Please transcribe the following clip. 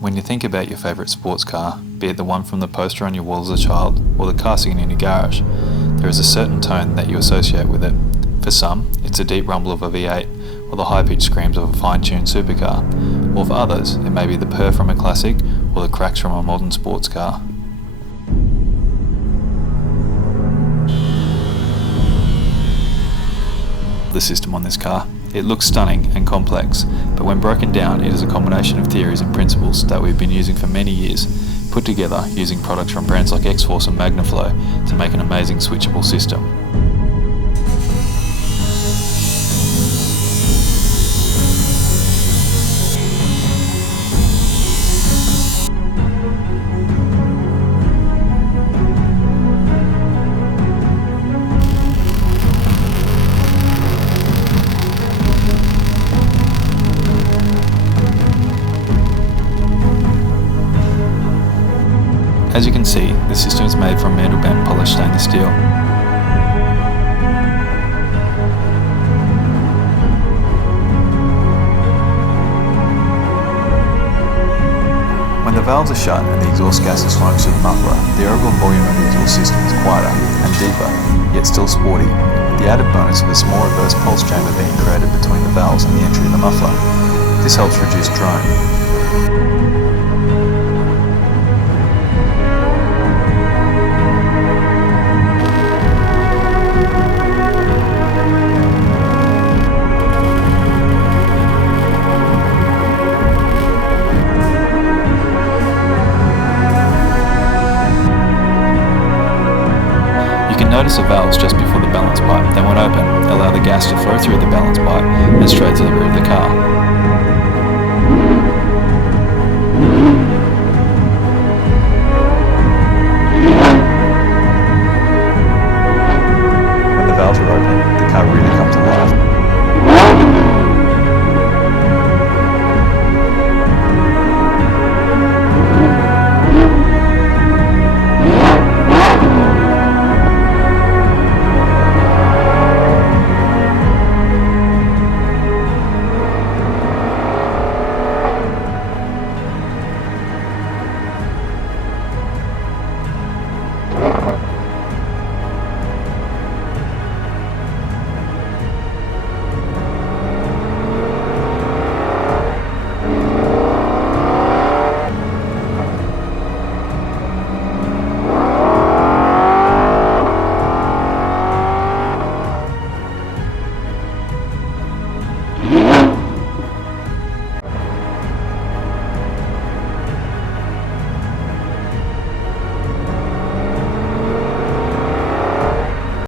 When you think about your favourite sports car, be it the one from the poster on your wall as a child or the car sitting in your garage, there is a certain tone that you associate with it. For some, it's the deep rumble of a V8 or the high-pitched screams of a fine-tuned supercar, or for others, it may be the purr from a classic or the cracks from a modern sports car. The system on this car. It looks stunning and complex, but when broken down it is a combination of theories and principles that we've been using for many years, put together using products from brands like X-Force and MagnaFlow to make an amazing switchable system. As you can see, the system is made from mantle-bent polished stainless steel. When the valves are shut and the exhaust gas is flowing through the muffler, the overall volume of the exhaust system is quieter and deeper, yet still sporty, with the added bonus of a small reverse pulse chamber being created between the valves and the entry of the muffler. This helps reduce drone. Notice the valves just before the balance pipe, then when open, allow the gas to flow through the balance pipe and straight to the rear of the car.